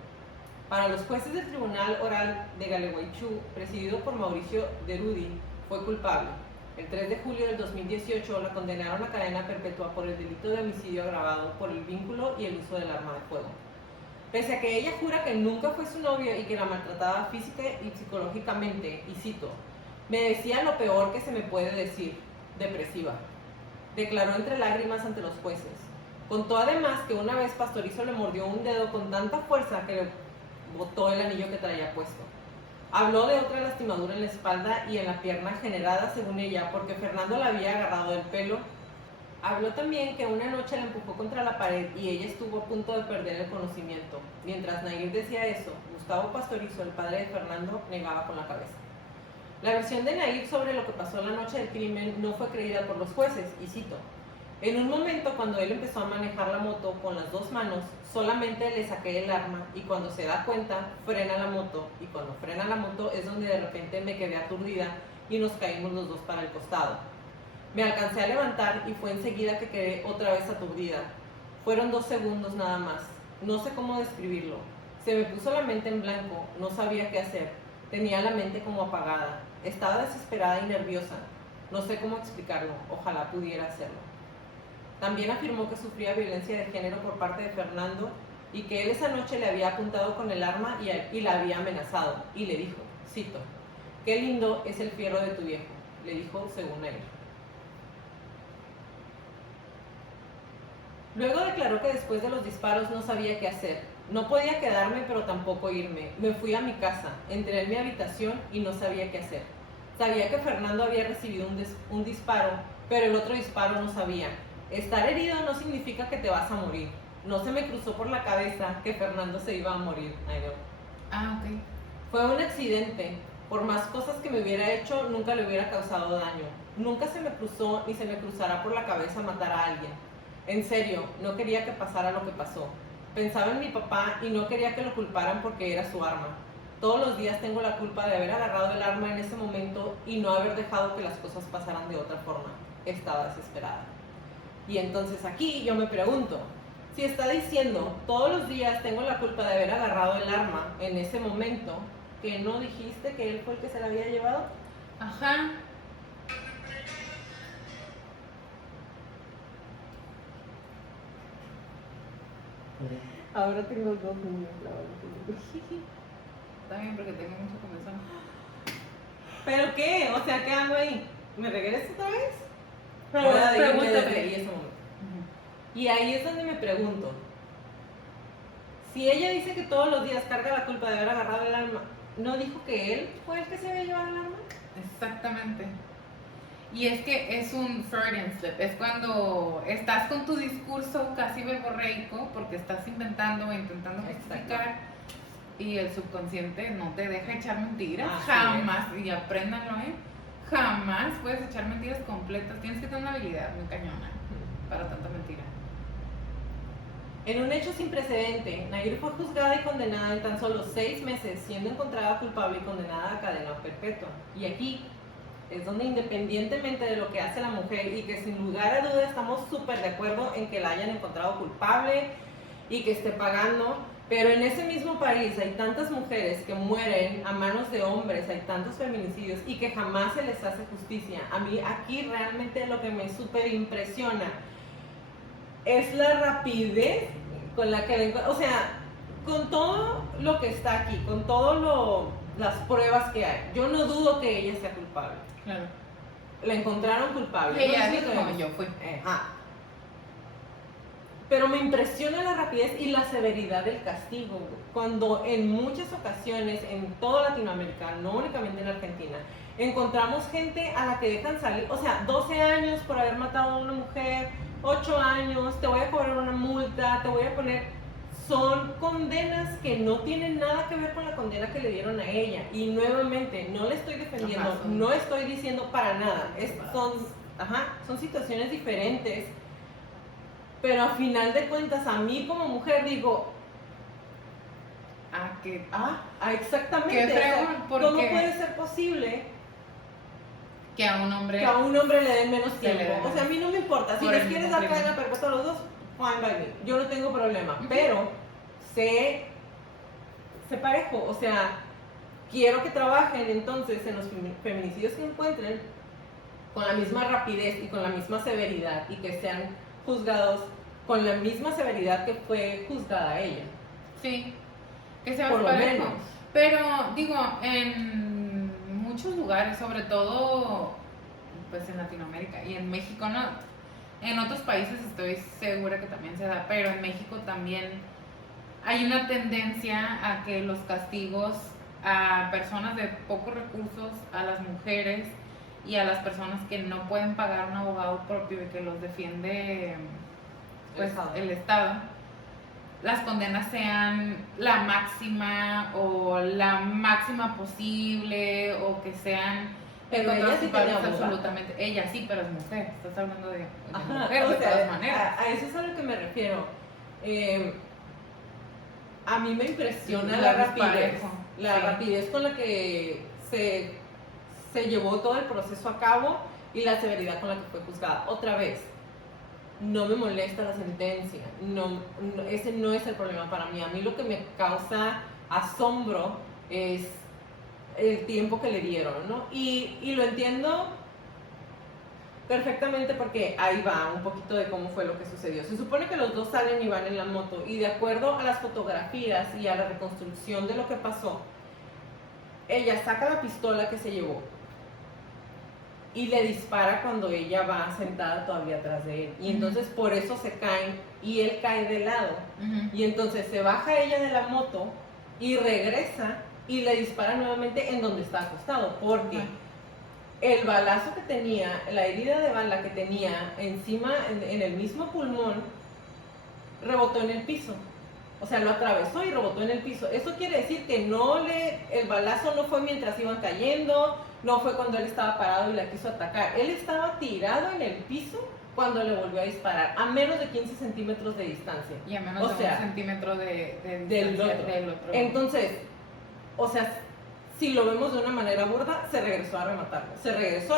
Para los jueces del Tribunal Oral de Gualeguaychú, presidido por Mauricio Derudi, fue culpable. El 3 de julio del 2018 la condenaron a cadena perpetua por el delito de homicidio agravado por el vínculo y el uso del arma de fuego. Pese a que ella jura que nunca fue su novio y que la maltrataba física y psicológicamente, y cito, me decía lo peor que se me puede decir, depresiva. Declaró entre lágrimas ante los jueces. Contó además que una vez Pastorizo le mordió un dedo con tanta fuerza que le botó el anillo que traía puesto. Habló de otra lastimadura en la espalda y en la pierna generada, según ella, porque Fernando la había agarrado del pelo Habló también que una noche la empujó contra la pared y ella estuvo a punto de perder el conocimiento. Mientras Nayib decía eso, Gustavo Pastorizo, el padre de Fernando, negaba con la cabeza. La versión de Nayib sobre lo que pasó la noche del crimen no fue creída por los jueces, y cito: en un momento, cuando él empezó a manejar la moto con las dos manos, solamente le saqué el arma y cuando se da cuenta, frena la moto, y cuando frena la moto es donde de repente me quedé aturdida y nos caímos los dos para el costado. Me alcancé a levantar y fue enseguida que quedé otra vez aturdida. Fueron 2 segundos nada más. No sé cómo describirlo. Se me puso la mente en blanco, no sabía qué hacer. Tenía la mente como apagada. Estaba desesperada y nerviosa. No sé cómo explicarlo, ojalá pudiera hacerlo. También afirmó que sufría violencia de género por parte de Fernando y que él esa noche le había apuntado con el arma y la había amenazado. Y le dijo, cito: qué lindo es el fierro de tu viejo, le dijo según él. Luego declaró que después de los disparos no sabía qué hacer. No podía quedarme, pero tampoco irme. Me fui a mi casa, entré en mi habitación y no sabía qué hacer. Sabía que Fernando había recibido un disparo, pero el otro disparo no sabía. Estar herido no significa que te vas a morir. No se me cruzó por la cabeza que Fernando se iba a morir. Ok. Fue un accidente. Por más cosas que me hubiera hecho, nunca le hubiera causado daño. Nunca se me cruzó ni se me cruzará por la cabeza matar a alguien. En serio, no quería que pasara lo que pasó. Pensaba en mi papá y no quería que lo culparan porque era su arma. Todos los días tengo la culpa de haber agarrado el arma en ese momento y no haber dejado que las cosas pasaran de otra forma. Estaba desesperada. Y entonces aquí yo me pregunto, si está diciendo todos los días tengo la culpa de haber agarrado el arma en ese momento, ¿que no dijiste que él fue el que se la había llevado? Ajá. Ahora tengo 2 niños. Está bien porque tengo mucha comezón. ¿Pero qué? O sea, ¿qué hago ahí? ¿Me regreso otra vez? Pero Voy a irme pregúntame. desde ahí ese momento. Y ahí es donde me pregunto, si ella dice que todos los días carga la culpa de haber agarrado el arma, ¿no dijo que él fue el que se había llevado el arma? Exactamente. Y es que es un Freudian slip, es cuando estás con tu discurso casi verborreico porque estás inventando o intentando justificar y el subconsciente no te deja echar mentiras, jamás, y apréndanlo, jamás puedes echar mentiras completas, tienes que tener una habilidad muy cañona para tanta mentira. En un hecho sin precedente, Nayib fue juzgada y condenada en tan solo 6 meses, siendo encontrada culpable y condenada a cadena perpetua. Y aquí es donde, independientemente de lo que hace la mujer, y que sin lugar a duda estamos súper de acuerdo en que la hayan encontrado culpable y que esté pagando, pero en ese mismo país hay tantas mujeres que mueren a manos de hombres, hay tantos feminicidios y que jamás se les hace justicia. A mí aquí realmente lo que me súper impresiona es la rapidez con la que ven, o sea, con todo lo que está aquí, con todas las pruebas que hay, yo no dudo que ella sea culpable. Claro. La encontraron culpable. Ella no dijo como yo fui. Pero me impresiona la rapidez y la severidad del castigo, cuando en muchas ocasiones en toda Latinoamérica, no únicamente en Argentina, encontramos gente a la que dejan salir, o sea, 12 años por haber matado a una mujer, 8 años, te voy a cobrar una multa, te voy a poner... Son condenas que no tienen nada que ver con la condena que le dieron a ella. Y nuevamente, no le estoy defendiendo, no estoy diciendo para nada. Son situaciones diferentes. Pero a final de cuentas, a mí como mujer digo... exactamente. ¿Qué fregón? ¿Cómo puede ser posible que a un hombre le den menos tiempo? O sea, a mí no me importa. Si les quieres dar cadena perpetua a los dos, fine by me. Yo no tengo problema. Pero sé parejo. O sea, quiero que trabajen entonces en los feminicidios que encuentren con la misma rapidez y con la misma severidad y que sean juzgados con la misma severidad que fue juzgada ella. Sí, que sea por lo menos. Pero digo, en muchos lugares, sobre todo pues en Latinoamérica y en México, no, en otros países estoy segura que también se da, pero en México también hay una tendencia a que los castigos a personas de pocos recursos, a las mujeres, y a las personas que no pueden pagar un abogado propio y que los defiende pues el Estado, las condenas sean la máxima posible, o que sean pero ella sí tenía absolutamente. Ella sí, pero es mujer. Estás hablando de Ajá, mujer, de todas maneras. A eso es a lo que me refiero. A mí me impresiona la rapidez con la que se llevó todo el proceso a cabo y la severidad con la que fue juzgada. Otra vez, no me molesta la sentencia, ese no es el problema para mí. A mí lo que me causa asombro es el tiempo que le dieron, ¿no? Y lo entiendo perfectamente, porque ahí va un poquito de cómo fue lo que sucedió. Se supone que los dos salen y van en la moto, y de acuerdo a las fotografías y a la reconstrucción de lo que pasó, ella saca la pistola que se llevó y le dispara cuando ella va sentada todavía atrás de él. Y entonces por eso se caen y él cae de lado. Y entonces se baja ella de la moto y regresa y le dispara nuevamente en donde está acostado, porque el balazo que tenía, la herida de bala que tenía encima, en el mismo pulmón, rebotó en el piso. O sea, lo atravesó y rebotó en el piso. Eso quiere decir que el balazo no fue mientras iban cayendo, no fue cuando él estaba parado y la quiso atacar. Él estaba tirado en el piso cuando le volvió a disparar, a menos de 15 centímetros de distancia. Y a menos de 1 centímetro de distancia del otro. Entonces, o sea, si lo vemos de una manera burda, se regresó a rematarlo. Se regresó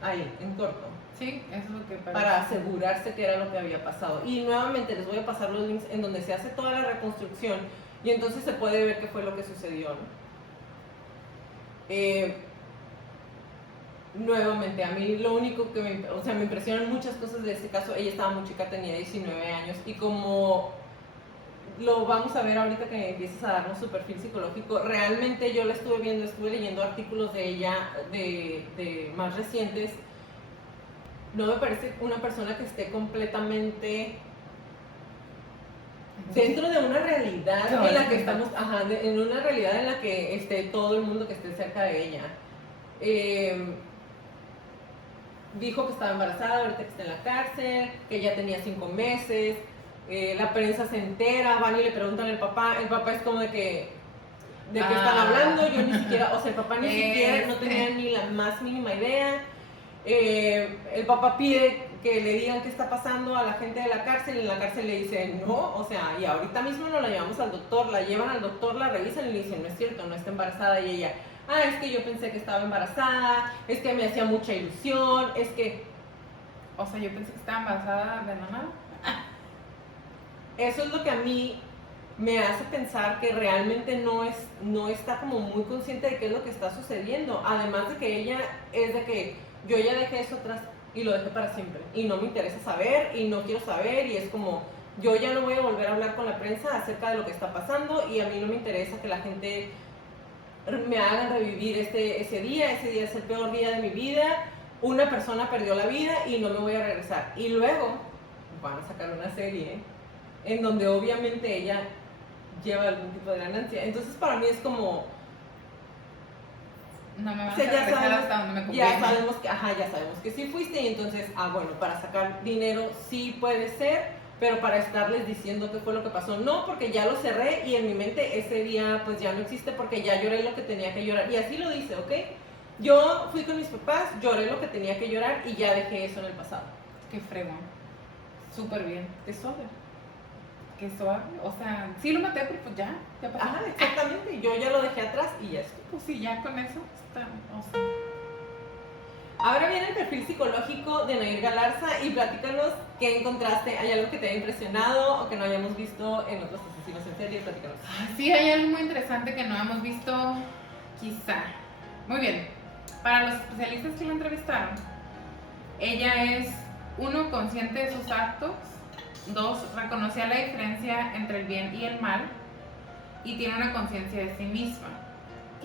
ahí, en corto. Sí, eso es lo que parece. Para asegurarse que era lo que había pasado. Y nuevamente les voy a pasar los links en donde se hace toda la reconstrucción y entonces se puede ver qué fue lo que sucedió, ¿no? Nuevamente, a mí lo único que me impresionan muchas cosas de este caso. Ella estaba muy chica, tenía 19 años, y como lo vamos a ver ahorita que empiezas a darnos su perfil psicológico, realmente yo la estuve leyendo artículos de ella de más recientes. No me parece una persona que esté completamente dentro de una realidad en la que estamos, en una realidad en la que esté todo el mundo que esté cerca de ella. Dijo que estaba embarazada, ahorita que está en la cárcel, que ya tenía 5 meses. La prensa se entera, van y le preguntan al papá. El papá es como de qué están hablando. Yo ni siquiera, o sea, el papá ni siquiera, no tenía ni la más mínima idea. El papá pide que le digan qué está pasando a la gente de la cárcel, y en la cárcel le dicen no, o sea, y ahorita mismo no la llevamos al doctor. La llevan al doctor, la revisan y le dicen no es cierto, no está embarazada. Y ella, es que yo pensé que estaba embarazada, es que me hacía mucha ilusión, es que... O sea, yo pensé que estaba embarazada de la nada. Eso es lo que a mí me hace pensar que realmente no está como muy consciente de qué es lo que está sucediendo. Además de que ella es de que yo ya dejé eso atrás y lo dejé para siempre, y no me interesa saber y no quiero saber, y es como yo ya no voy a volver a hablar con la prensa acerca de lo que está pasando, y a mí no me interesa que la gente me haga revivir ese día es el peor día de mi vida, una persona perdió la vida y no me voy a regresar. Y luego van a sacar una serie en donde obviamente ella lleva algún tipo de ganancia. Entonces para mí es como... No me vas a regresar hasta donde me conviene. Ya sabemos que sí fuiste, y entonces, bueno, para sacar dinero sí puede ser, pero para estarles diciendo qué fue lo que pasó, no, porque ya lo cerré y en mi mente ese día pues ya no existe porque ya lloré lo que tenía que llorar. Y así lo dice, ¿ok? Yo fui con mis papás, lloré lo que tenía que llorar y ya dejé eso en el pasado. Qué fregón. Súper bien. Qué suave. Qué suave. O sea, sí lo maté, pero pues ya pasó. Exactamente. Yo ya lo dejé atrás y ya está. Pues sí, ya con eso está awesome. Ahora viene el perfil psicológico de Nair Galarza, y platícanos qué encontraste. ¿Hay algo que te haya impresionado o que no hayamos visto en otros asesinos en serie? Platícanos. Sí, hay algo muy interesante que no hemos visto, quizá. Muy bien. Para los especialistas que la entrevistaron, ella es, 1, consciente de sus actos, 2, reconocía la diferencia entre el bien y el mal, y tiene una conciencia de sí misma.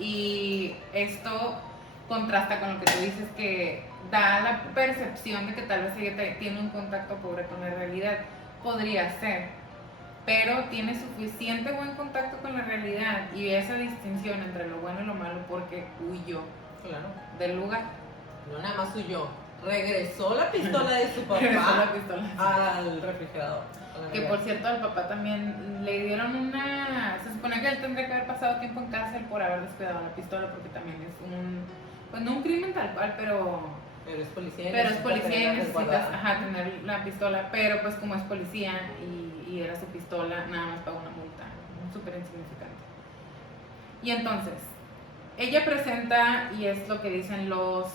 Y esto contrasta con lo que tú dices, que da la percepción de que tal vez ella tiene un contacto pobre con la realidad. Podría ser, pero tiene suficiente buen contacto con la realidad y esa distinción entre lo bueno y lo malo porque huyó del lugar. no nada más huyó, regresó la pistola de su Regresó papá la pistola. al refrigerador. Que por cierto al papá también le dieron una... Se supone que él tendría que haber pasado tiempo en cárcel por haber descuidado la pistola, porque también es un... Pues no un crimen tal cual, pero es policía y pero es policía y tenerla necesitas resguardada. tener la pistola, pero pues como es policía y era su pistola, nada más pagó una multa súper insignificante. Y entonces, ella presenta, y es lo que dicen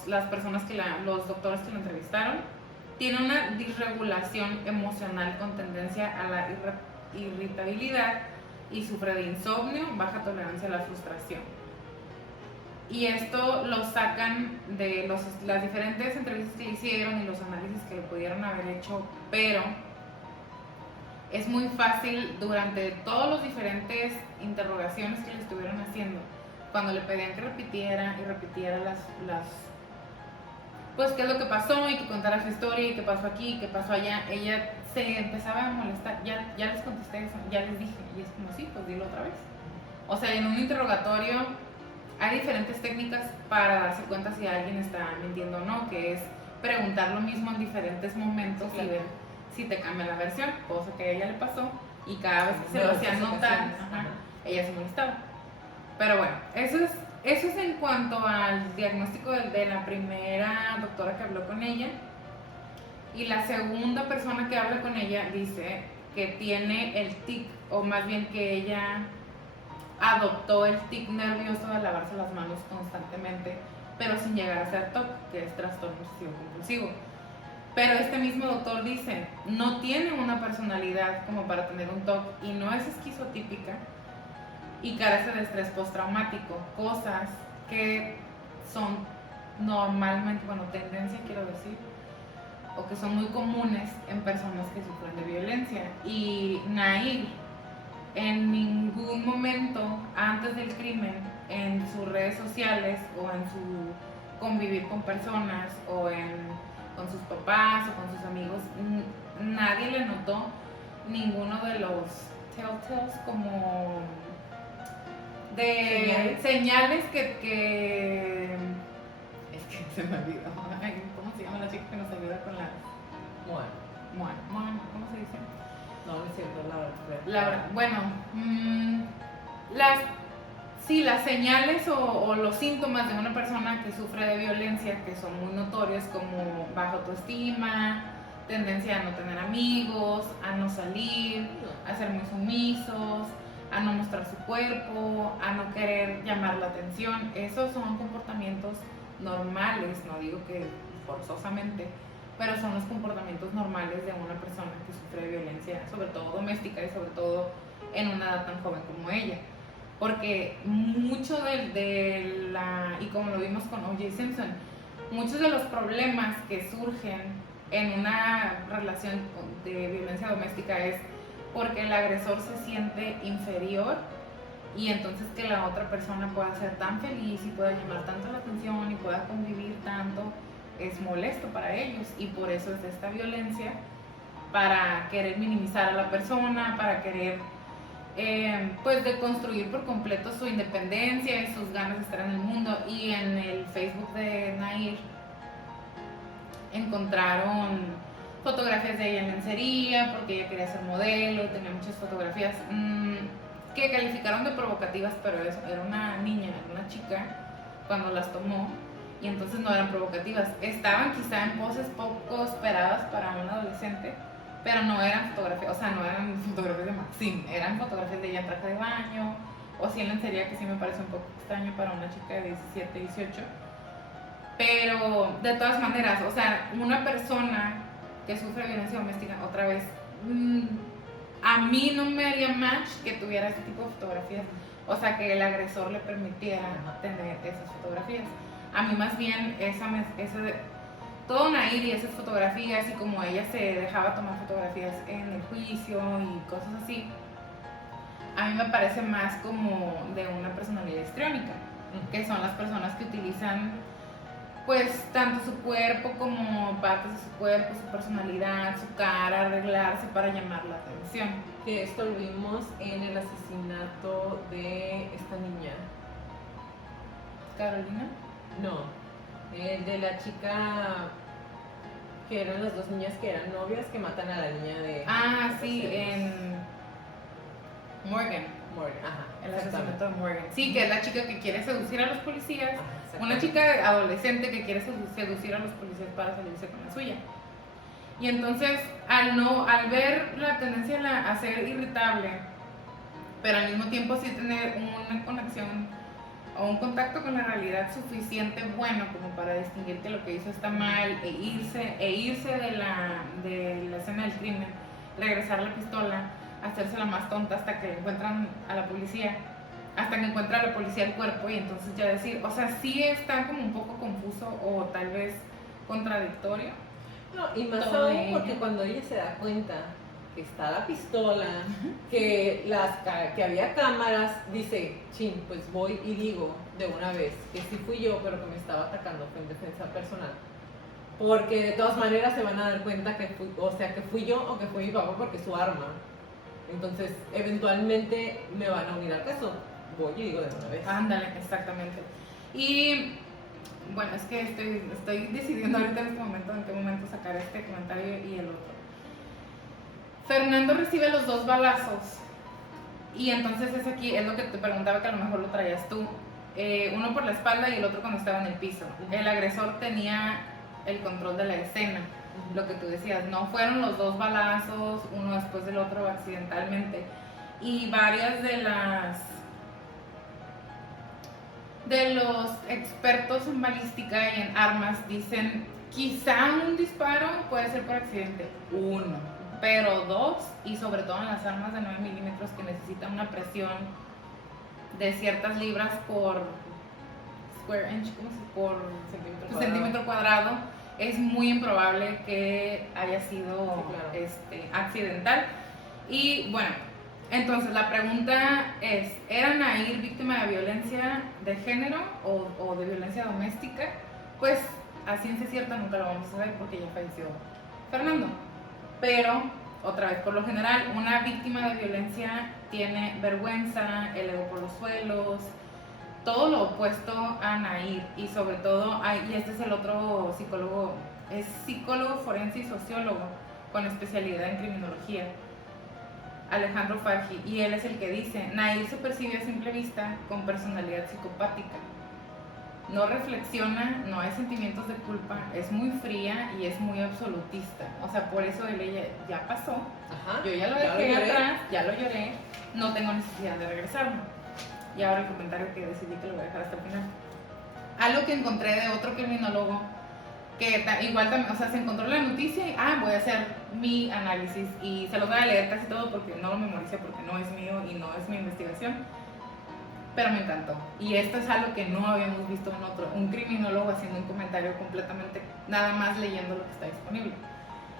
las personas los doctores que la entrevistaron, tiene una disregulación emocional con tendencia a la irritabilidad y sufre de insomnio, baja tolerancia a la frustración. Y esto lo sacan de las diferentes entrevistas que hicieron y los análisis que le pudieron haber hecho, pero es muy fácil durante todos los diferentes interrogaciones que le estuvieron haciendo, cuando le pedían que repitiera y repitiera pues qué es lo que pasó y que contara su historia y qué pasó aquí y qué pasó allá, ella se empezaba a molestar. Ya les contesté eso, ya les dije, y es como sí, pues dilo otra vez. O sea, en un interrogatorio hay diferentes técnicas para darse cuenta si alguien está mintiendo o no, que es preguntar lo mismo en diferentes momentos y ver si te cambia la versión, cosa que a ella le pasó, y cada vez que se lo hacía notar, ella se molestaba. Pero bueno, eso es en cuanto al diagnóstico de la primera doctora que habló con ella. Y la segunda persona que habla con ella dice que tiene el tic, o más bien que ella adoptó el tic nervioso de lavarse las manos constantemente, pero sin llegar a ser TOC, que es trastorno obsesivo compulsivo. Pero este mismo doctor dice, no tiene una personalidad como para tener un TOC y no es esquizotípica y carece de estrés postraumático, cosas que son normalmente, bueno, tendencia quiero decir, o que son muy comunes en personas que sufren de violencia. Y Nair en ningún momento antes del crimen, en sus redes sociales o en su convivir con personas o con sus papás o con sus amigos, nadie le notó ninguno de los telltales como de señales que es que se me olvidó. ¿Cómo se llama la chica que nos ayuda con las ¿cómo se dice? No, no es cierto, Laura. Bueno, las señales o los síntomas de una persona que sufre de violencia, que son muy notorios, como baja autoestima, tendencia a no tener amigos, a no salir, a ser muy sumisos, a no mostrar su cuerpo, a no querer llamar la atención. Esos son comportamientos normales, no digo que forzosamente, pero son los comportamientos normales de una persona que sufre de violencia, sobre todo doméstica y sobre todo en una edad tan joven como ella. Porque mucho y como lo vimos con O.J. Simpson, muchos de los problemas que surgen en una relación de violencia doméstica es porque el agresor se siente inferior y entonces que la otra persona pueda ser tan feliz y pueda llamar tanto la atención y pueda convivir tanto, es molesto para ellos, y por eso es esta violencia, para querer minimizar a la persona, para querer pues deconstruir por completo su independencia y sus ganas de estar en el mundo. Y en el Facebook de Nair encontraron fotografías de ella en lencería porque ella quería ser modelo, tenía muchas fotografías que calificaron de provocativas, pero era una niña, una chica cuando las tomó, y entonces no eran provocativas, estaban quizá en poses poco esperadas para un adolescente, pero no eran fotografías, o sea, no eran fotografías de Maxim, eran fotografías de ella en traje de baño, o sí en lencería, que sí me parece un poco extraño para una chica de 17, 18, pero de todas maneras, o sea, una persona que sufre violencia doméstica, otra vez, a mí no me haría match que tuviera este tipo de fotografías, o sea, que el agresor le permitiera tener esas fotografías. A mí más bien todo Nair y esas fotografías, y como ella se dejaba tomar fotografías en el juicio y cosas así, a mí me parece más como de una personalidad histriónica, que son las personas que utilizan pues tanto su cuerpo como partes de su cuerpo, su personalidad, su cara, arreglarse para llamar la atención. Que esto lo vimos en el asesinato de esta niña. ¿Carolina? No, El de la chica que eran las dos niñas que eran novias que matan a la niña de... Ah, sí, 14 años. en Morgan. Morgan, ajá. El exactamente. asesinato de Morgan. Sí, que es la chica que quiere seducir a los policías. Ajá, Una exactamente. chica adolescente que quiere seducir a los policías para salirse con la suya. Y entonces, al ver la tendencia a ser irritable, pero al mismo tiempo sí tener una conexión o un contacto con la realidad suficiente bueno como para distinguir que lo que hizo está mal e irse de la escena del crimen, regresar la pistola, hacerse la más tonta hasta que encuentran a la policía, hasta que encuentra a la policía el cuerpo y entonces ya decir, o sea, sí está como un poco confuso o tal vez contradictorio. No, y más Todo aún de porque ella. cuando ella se da cuenta que está la pistola, que que había cámaras, dice, chin, pues voy y digo de una vez que sí fui yo, pero que me estaba atacando, fue en defensa personal. Porque de todas maneras se van a dar cuenta que fui yo o que fue mi papá porque es su arma. Entonces, eventualmente me van a unir al caso. Voy y digo de una vez. Ándale, exactamente. Y bueno, es que estoy decidiendo ahorita en este momento en qué momento sacar este comentario y el otro. Fernando recibe los 2 balazos y entonces es lo que te preguntaba que a lo mejor lo traías tú. Uno por la espalda y el otro cuando estaba en el piso. El agresor tenía el control de la escena, lo que tú decías, no fueron los 2 balazos, uno después del otro accidentalmente. Y varias de los expertos en balística y en armas dicen, quizá un disparo puede ser por accidente, uno, pero 2, y sobre todo en las armas de 9 milímetros que necesitan una presión de ciertas libras por square inch, ¿cómo se dice? Por centímetro cuadrado, es muy improbable que haya sido accidental. Y bueno, entonces la pregunta es, ¿era Nair víctima de violencia de género o de violencia doméstica? Pues a ciencia cierta nunca lo vamos a saber porque ya falleció Fernando. Pero, otra vez, por lo general, una víctima de violencia tiene vergüenza, el ego por los suelos, todo lo opuesto a Nair. Y sobre todo, y este es el otro psicólogo, es psicólogo forense y sociólogo con especialidad en criminología, Alejandro Farji, y él es el que dice, Nair se percibe a simple vista con personalidad psicopática. No reflexiona, no hay sentimientos de culpa, es muy fría y es muy absolutista. O sea, por eso ella ya pasó, Ajá, yo ya lo dejé atrás, ya lo lloré, no tengo necesidad de regresarme. Y ahora el comentario que decidí que lo voy a dejar hasta el final. Algo que encontré de otro criminólogo, que igual también, o sea, se encontró la noticia y, voy a hacer mi análisis y se los voy a leer casi todo porque no lo memoricé, porque no es mío y no es mi investigación, pero me encantó. Y esto es algo que no habíamos visto en otro, un criminólogo haciendo un comentario completamente, nada más leyendo lo que está disponible.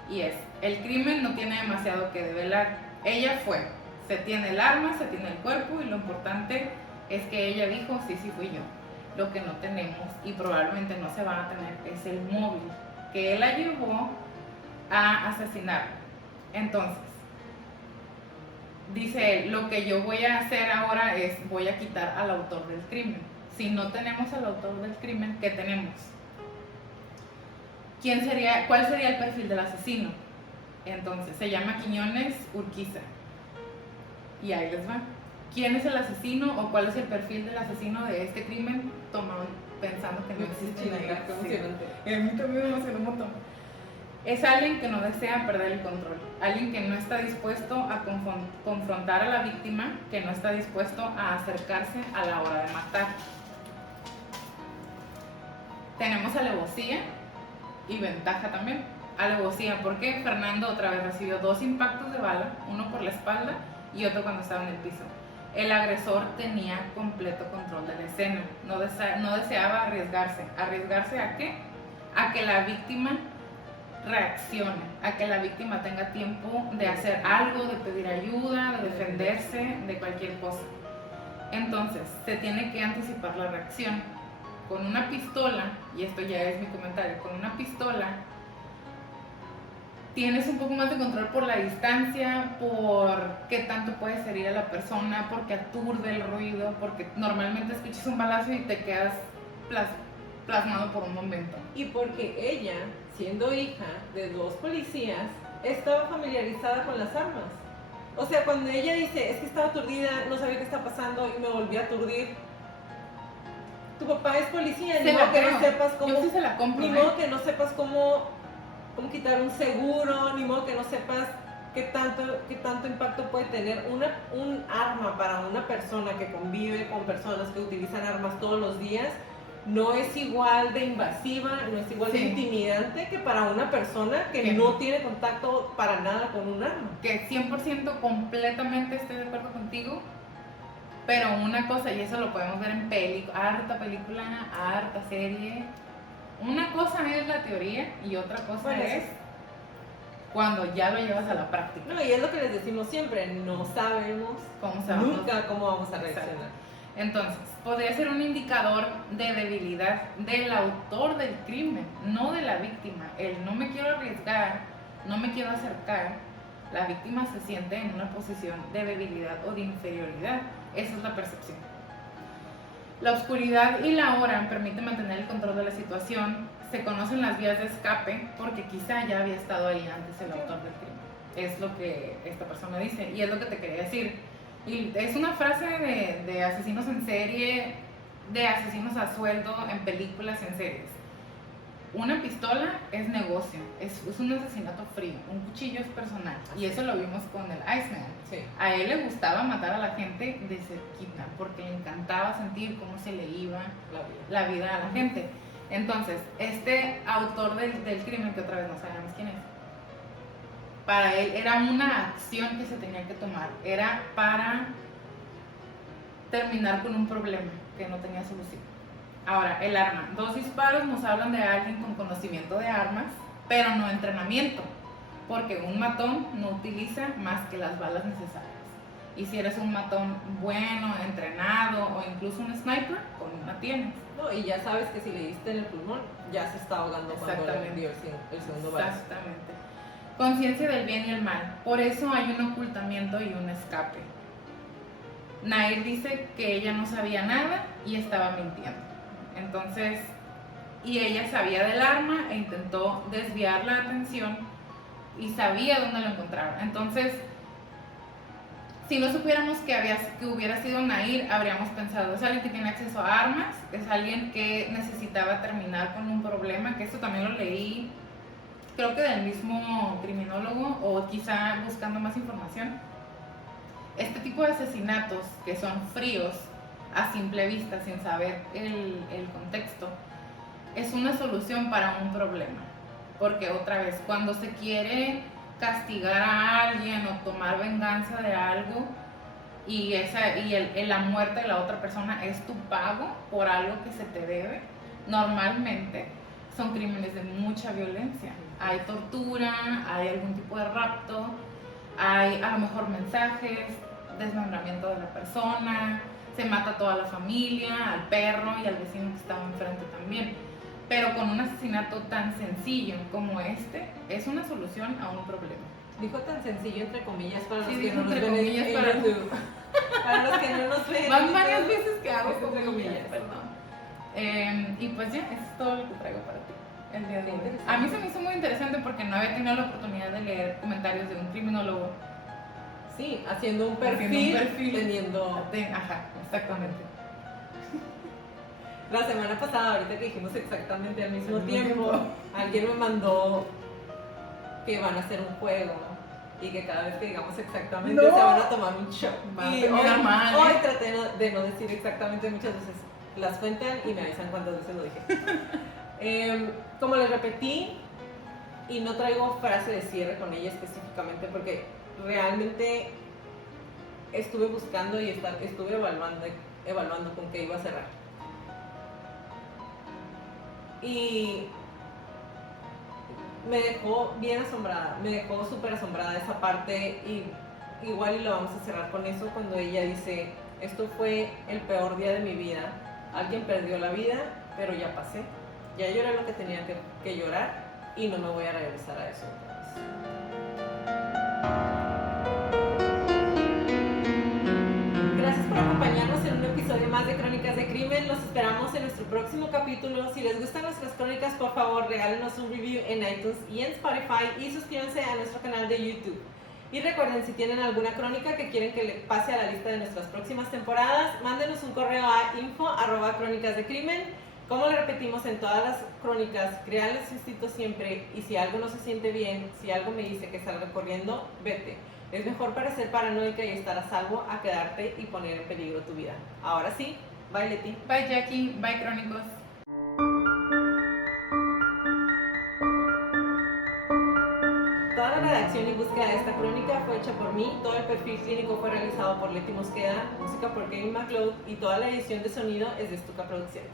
Y es, el crimen no tiene demasiado que develar, ella fue, se tiene el arma, se tiene el cuerpo y lo importante es que ella dijo, sí, fui yo. Lo que no tenemos y probablemente no se van a tener es el móvil que él la llevó a asesinar. Entonces, dice él, lo que yo voy a hacer ahora es, voy a quitar al autor del crimen. Si no tenemos al autor del crimen, ¿qué tenemos? ¿Cuál sería el perfil del asesino? Entonces, se llama Quiñones Urquiza. Y ahí les va. ¿Quién es el asesino o cuál es el perfil del asesino de este crimen? Tomado pensando que no existe nada. A mí también me emocionó un montón. Es alguien que no desea perder el control, alguien que no está dispuesto a confrontar a la víctima, que no está dispuesto a acercarse a la hora de matar. Tenemos alevosía y ventaja también. Alevosía porque Fernando otra vez recibió 2 impactos de bala, uno por la espalda y otro cuando estaba en el piso. El agresor tenía completo control de la escena, no deseaba arriesgarse. ¿Arriesgarse a qué? A que la víctima reaccione, a que la víctima tenga tiempo de hacer algo, de pedir ayuda, de defenderse, de cualquier cosa. Entonces, se tiene que anticipar la reacción. Con una pistola, y esto ya es mi comentario, con una pistola tienes un poco más de control por la distancia, por qué tanto puedes herir a la persona, porque aturde el ruido, porque normalmente escuchas un balazo y te quedas plasmado por un momento. Y porque ella, siendo hija de 2 policías, estaba familiarizada con las armas. O sea, cuando ella dice, es que estaba aturdida, no sabía qué estaba pasando y me volví a aturdir. Tu papá es policía, ni modo que no sepas cómo. Yo sí se la compro, ni modo que no sepas cómo quitar un seguro, ni modo que no sepas qué tanto impacto puede tener un arma para una persona que convive con personas que utilizan armas todos los días. No es igual de invasiva, no es igual de intimidante que para una persona que no tiene contacto para nada con un arma. Que 100% completamente estoy de acuerdo contigo, pero una cosa, y eso lo podemos ver en harta película, harta serie, una cosa es la teoría y otra cosa es cuando ya lo llevas a la práctica. No, y es lo que les decimos siempre, no sabemos nunca cómo vamos a reaccionar. Entonces, podría ser un indicador de debilidad del autor del crimen, no de la víctima. El no me quiero arriesgar, no me quiero acercar, la víctima se siente en una posición de debilidad o de inferioridad. Esa es la percepción. La oscuridad y la hora permiten mantener el control de la situación. Se conocen las vías de escape porque quizá ya había estado ahí antes el autor del crimen. Es lo que esta persona dice y es lo que te quería decir. Y es una frase de asesinos en serie, de asesinos a sueldo en películas, en series. Una pistola es negocio, es un asesinato frío, un cuchillo es personal. Y eso lo vimos con el Iceman. Sí. A él le gustaba matar a la gente de cerquita porque le encantaba sentir cómo se le iba la vida a la gente. Entonces, este autor del crimen, que otra vez no sabemos quién es, para él era una acción que se tenía que tomar, era para terminar con un problema que no tenía solución. Ahora, el arma. 2 disparos nos hablan de alguien con conocimiento de armas, pero no entrenamiento, porque un matón no utiliza más que las balas necesarias. Y si eres un matón bueno, entrenado o incluso un sniper, con una tienes. No, y ya sabes que si le diste en el pulmón, ya se está ahogando cuando le dio el segundo balazo. Exactamente. Conciencia del bien y el mal. Por eso hay un ocultamiento y un escape. Nair dice que ella no sabía nada y estaba mintiendo. Entonces, y ella sabía del arma e intentó desviar la atención y sabía dónde lo encontraron. Entonces, si no supiéramos que hubiera sido Nair, habríamos pensado, es alguien que tiene acceso a armas, es alguien que necesitaba terminar con un problema, que esto también lo leí, creo que del mismo criminólogo o quizá buscando más información. Este tipo de asesinatos que son fríos, a simple vista, sin saber el contexto, es una solución para un problema. Porque otra vez, cuando se quiere castigar a alguien o tomar venganza de algo y la muerte de la otra persona es tu pago por algo que se te debe, normalmente son crímenes de mucha violencia. Hay tortura, hay algún tipo de rapto, hay a lo mejor mensajes, desmembramiento de la persona, se mata a toda la familia, al perro y al vecino que estaba enfrente también. Pero con un asesinato tan sencillo como este, es una solución a un problema. Dijo tan sencillo entre comillas para los Sí, que no nos ven comillas en para YouTube. Para los que no nos ven. Van varias veces que hago Entre comillas, comillas. perdón. Y pues ya, eso es todo lo que traigo para ti el día de hoy. Interesante. A mí se me hizo muy interesante porque no había tenido la oportunidad de leer comentarios de un criminólogo. Sí, haciendo un perfil. Teniendo... Ajá, exactamente. La semana pasada, ahorita que dijimos exactamente al mismo tiempo, alguien me mandó que van a hacer un juego y que cada vez que digamos exactamente se van a tomar un shot. Y hoy traté de no decir exactamente muchas veces. Las cuentan y me avisan cuántas veces lo dije. Como les repetí, y no traigo frase de cierre con ella específicamente porque realmente estuve buscando y estuve evaluando con qué iba a cerrar. Y me dejó bien asombrada, me dejó súper asombrada esa parte y igual y lo vamos a cerrar con eso cuando ella dice, esto fue el peor día de mi vida, alguien perdió la vida, pero ya pasé, ya lloré lo que tenía que llorar y no me voy a regresar a eso otra vez. Gracias por acompañarnos en un episodio más de Crónicas Crónicas de Crimen. Los esperamos en nuestro próximo capítulo. Si les gustan nuestras crónicas, por favor, regálenos un review en iTunes y en Spotify y suscríbanse a nuestro canal de YouTube. Y recuerden, si tienen alguna crónica que quieren que le pase a la lista de nuestras próximas temporadas, mándenos un correo a info@crónicasdecrimen. Como le repetimos en todas las crónicas, créanles su instinto siempre, y si algo no se siente bien, si algo me dice que salga corriendo, vete. Es mejor parecer paranoica y estar a salvo a quedarte y poner en peligro tu vida. Ahora sí, bye Leti. Bye Jackie, bye Crónicos. Toda la redacción y búsqueda de esta crónica fue hecha por mí, todo el perfil clínico fue realizado por Leti Mosqueda, música por Kevin MacLeod y toda la edición de sonido es de Stuka Producciones.